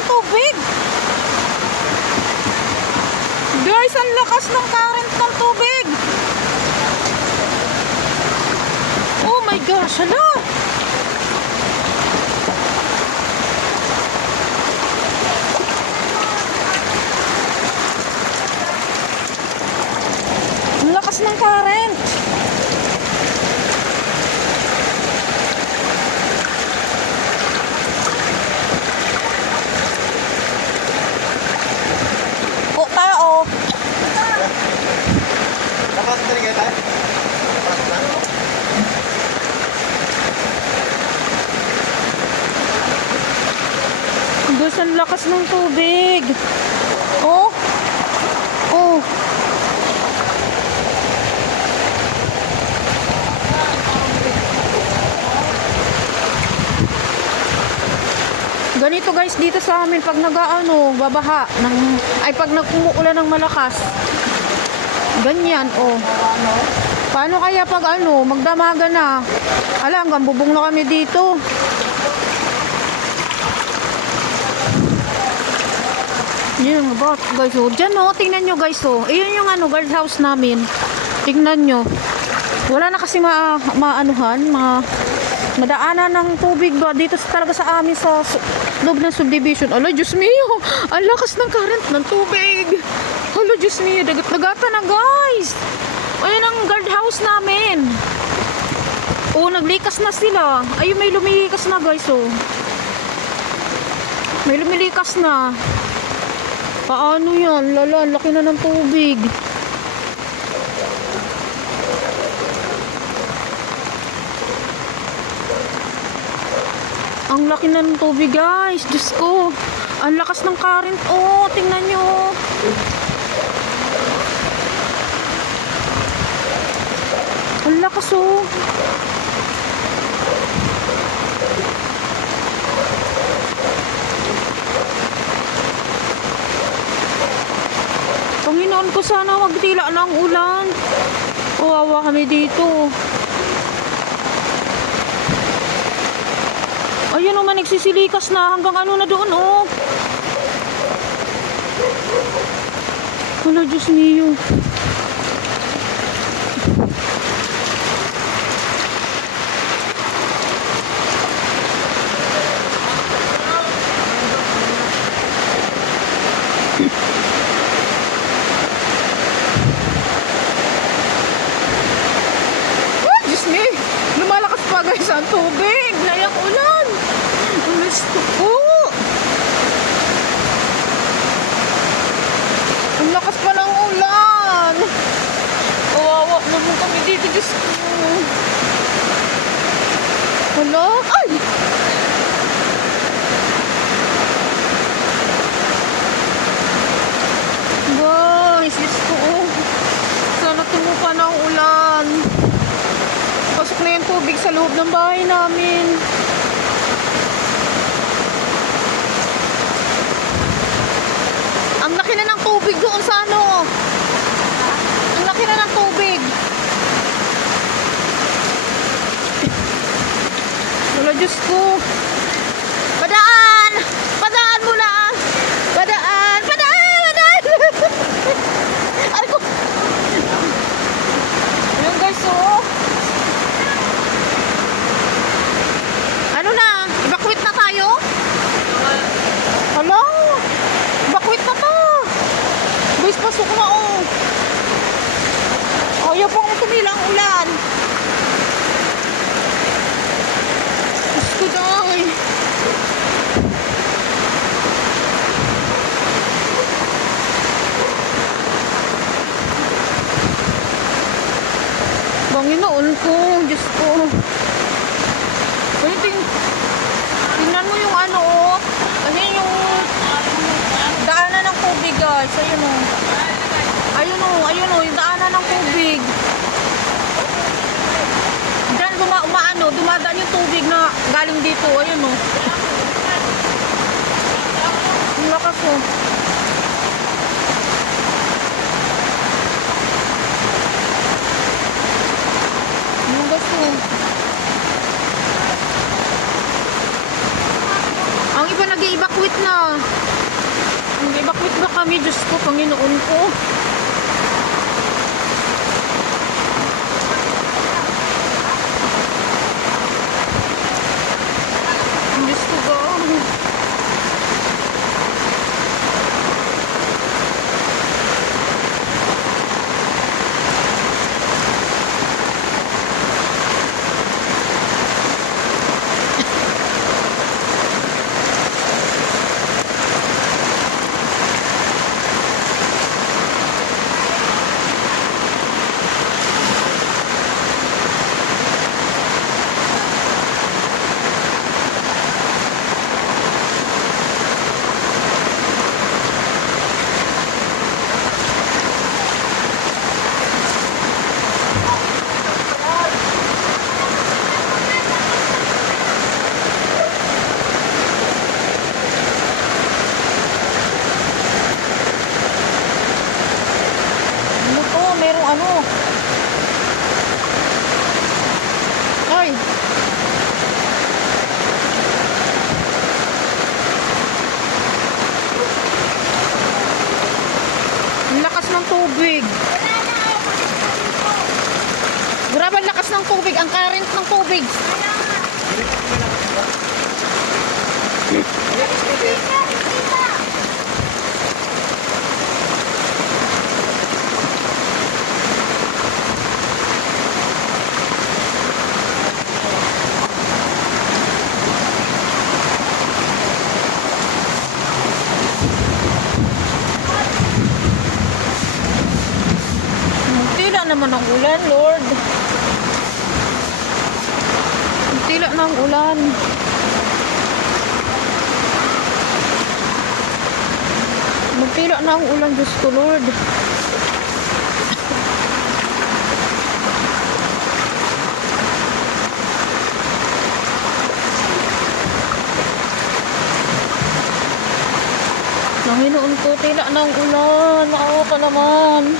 ng tubig. Guys, ang lakas ng current ng tubig. Oh my gosh, hala. Ang lakas ng current. O, tao. Lakas na rin kayo tayo. Guys, ang lakas ng tubig. Oh. Oh. Ganito guys dito sa amin pag nagaano, babaha ng ay pag nagkumuulan ng malakas. Ganyan oh. Paano kaya pag ano, magdamaga na? Ala, hanggang bubong na kami dito. Yun ba, guys, oh. Diyan, oh, tingnan nyo, guys, oh. Ayun yung, ano, guardhouse namin. Tingnan nyo. Wala na kasi ma, maanuhan, ma, madaanan ng tubig ba dito sa, talaga sa amin sa loob ng subdivision. Ala, Diyos mio, ang lakas ng current ng tubig. Ala, Diyos mio, dagat-dagata na, guys. Ayun ang guardhouse namin. Oh, naglikas na sila. Ayun, may lumilikas na, guys, oh. May lumilikas na. Paano yan? Lala, laki na ng tubig. Ang laki na ng tubig, guys. Diyos ko. Ang lakas ng current. Oh, tingnan nyo. Ang lakas, oh. Panginoon ko sana magtila ng ulan. Kawawa kami dito. Ayun naman nagsisilikas na hanggang ano na doon oh. Wala Diyos niyo. Ah, Diyos me! Lumalakas pa guys ang tubig! Layang ulan! Ang gusto ko! Ang lakas pa ng ulan! Kawawa naman kami dito, Diyos ko! Hala? Ay! Guys, Diyos ko! oh. Sana tumupa ng ulan. Pasok na yung tubig sa loob ng bahay namin. Ang laki na ng tubig doon sa ano. Ang laki na ng tubig. Wala, Diyos ko. Padaan! Padaan mo na! Padaan! Padaan! Padaan! Ay ko! Ayun guys, oh. Ano na? Evacuate na tayo? Hello? Evacuate na to. Guys, pasok na, oh. Oh, yung pong tumila ang ulan. Diyos ko, day. Panginoon ko, Diyos ko. Uy, ting tingnan mo yung ano, oh. Ayun yung daanan ng tubig, guys. Ayun, oh. Ayun, oh. Ayun, oh. Yung daanan ng tubig. Diyan, duma, umaano, dumadaan yung tubig na galing dito. Ayun, oh. Ang lakas, oh. Yung gas, oh. Ang iba nag evacuate na. Nag-evacuate ba kami? Diyos ko, Panginoon ko. Diyos ko ba? Ano to? Merong ano? Ay! Ang lakas ng tubig. Grabe ang lakas ng tubig. Ang current ng tubig. Naman ang ulan, Lord. Tila na ang ulan. Magtila na ang ulan, Diyos ko, Lord. Panginoon ko, tila ang ulan. Maawa ka naman.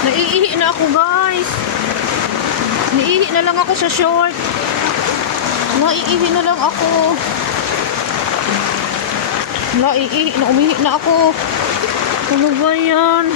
Naiihi na ako, guys. Naiihi na lang ako sa short. Naiihi na lang ako. Naiihi na umihi na ako. Ano ba yan?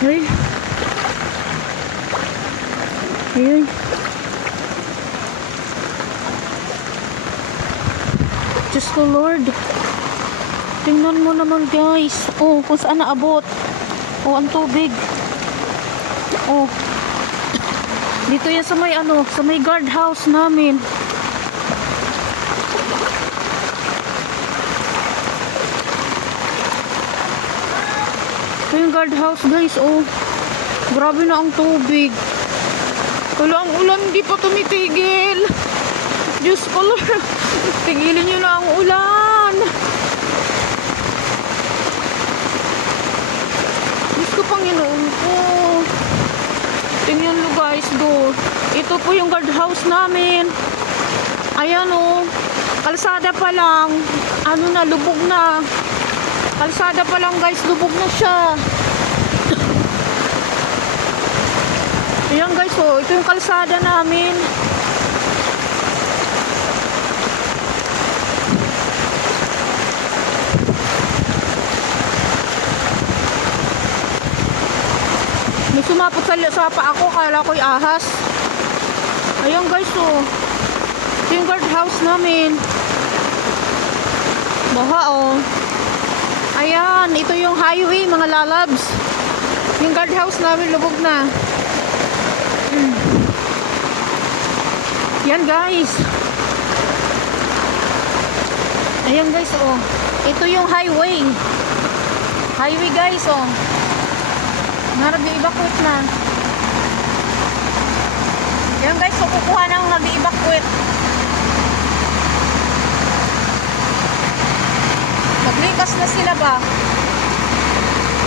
Ay. Ayun. Diyos ko Lord. Tingnan mo naman guys. Oh, kung saan naabot. Oh, ang tubig. Oh. Dito yan sa may ano, sa may guardhouse namin. Ito yung guardhouse guys, oh. Grabe na ang tubig. Wala ang ulan, hindi pa tumitigil. Diyos ko, Lord. Tigilin nyo na ang ulan. Diyos ko, Panginoon ko. Tingnan nyo guys, do. Ito po yung guardhouse namin. Ayan, oh. Kalsada pa lang. Ano na, lubog na. Kalsada pa lang guys, lubog na siya. Ayan guys, oh, ito yung kalsada namin. Sumapot sa, sa ako, kala ko'y ahas. Ayan guys, oh. Yung guardhouse namin. Baha, oh. Ayan, ito yung highway, mga lalabs. Yung guardhouse namin, lubog na. Mm. Yan, guys. Ayan, guys, oh. Ito yung highway. Highway, guys, oh. Narag evacuate na. Yan guys, so kukuha ng mag-evacuate. Naglikas na sila ba?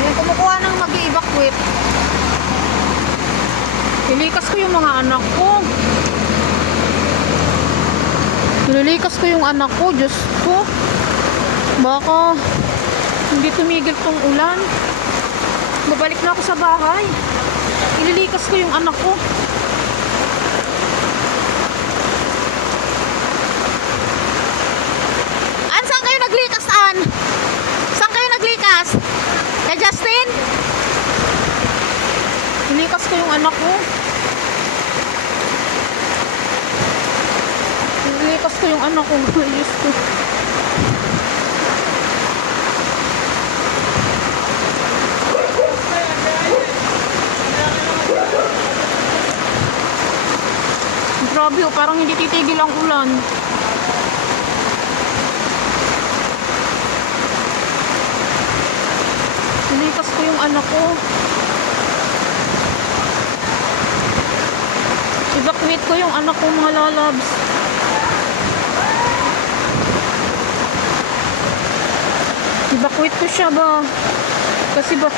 Yan, kumukuha ng mag-evacuate. Nilikas ko yung mga anak ko. Nililikas ko yung anak ko, Diyos ko. Baka hindi tumigil tong ulan. Babalik na ako sa bahay. Ililikas ko yung anak ko. An, saan kayo naglikas, An? Saan kayo naglikas? Kay Justin? Ilikas ko yung anak ko. Ilikas ko yung anak ko. Diyos ko. Grabe oh, parang hindi titigil ang ulan. Nilipas ko yung anak ko. Evacuate ko yung anak ko mga lalabs. Evacuate ko siya ba? Kasi ba?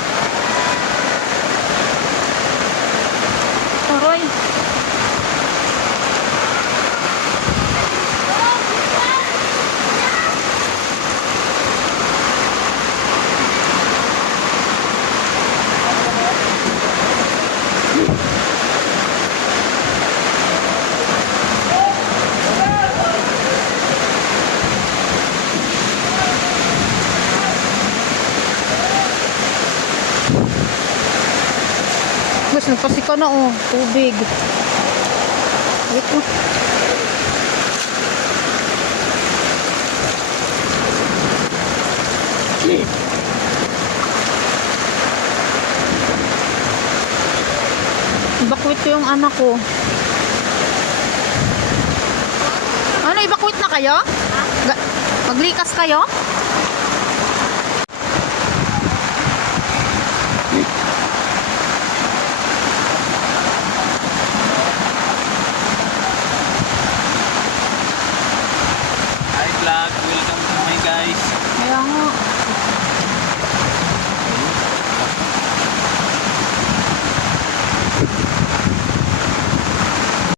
Nagpasika na oh. Tubig. Wait mo. Evacuate ko yung anak ko. Ano, evacuate na kayo? Ga- Maglikas kayo?